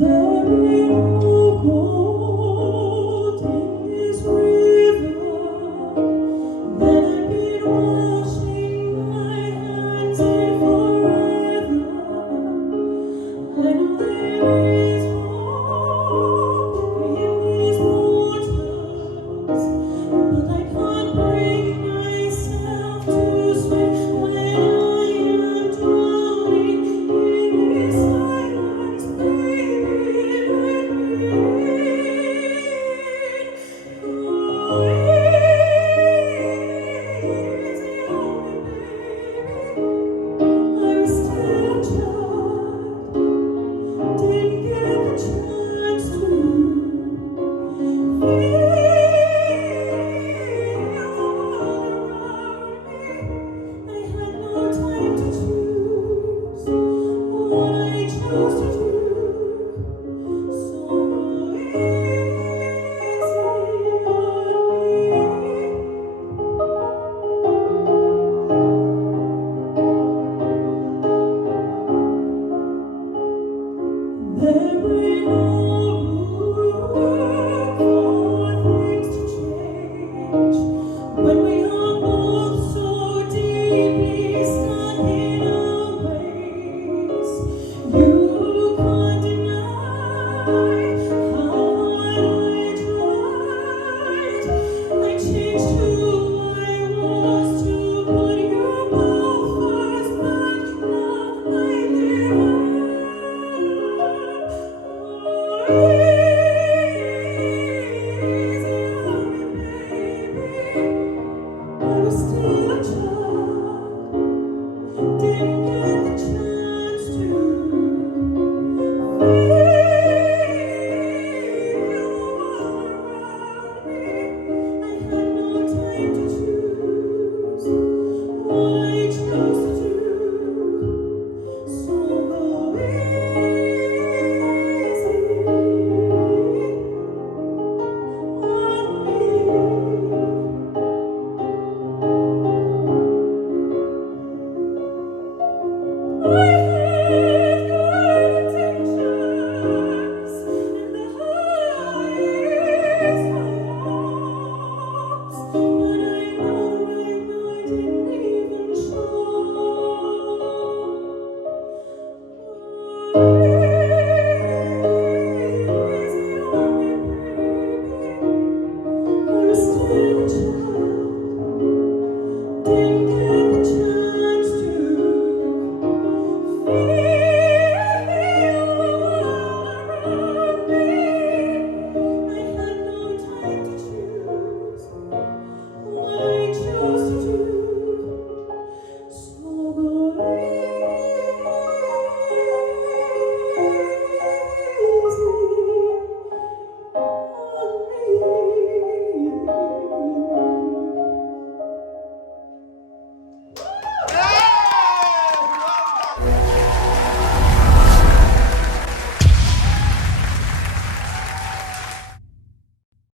There ain't no gold in this river that I've been washing my hands in forever. I know there is hope in these waters, but I can't bring myself to swim when I am drowning in this silence, baby. Let I was still a child, didn't get the chance to feel all around me. I had no time to choose what I chose to do. So easy on me. There ain't no room for things to change when we are both so deeply stuck in our ways. You can't deny how hard I tried. I changed who I was to put you both first, but now I live. I was still a child, didn't get the chance to feel all around me. I had no time to choose what I chose to do. So go easy on me. I had good intentions and the highest hopes, but I know I didn't even show. Easy on me, baby. I was still a child, didn't get the chance to feel